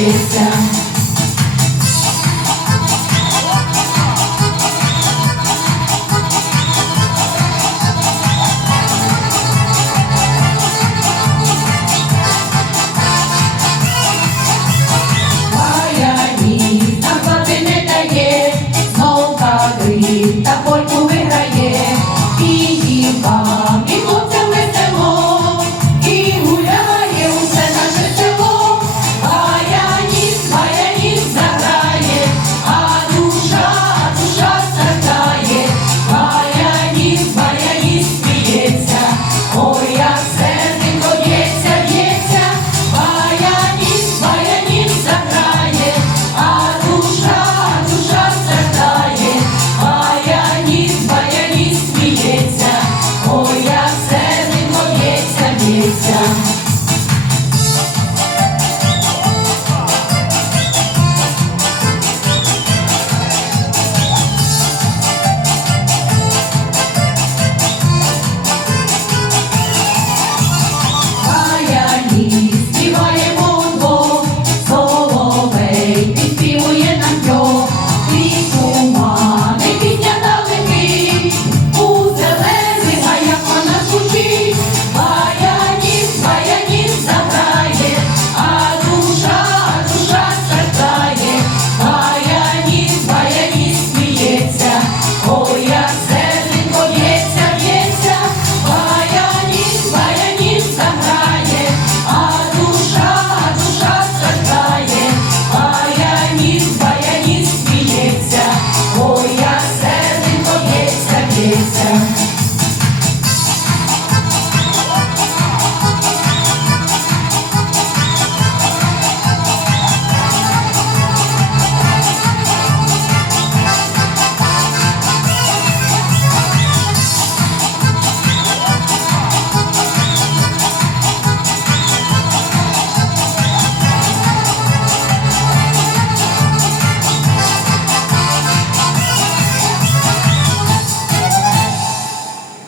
It's down.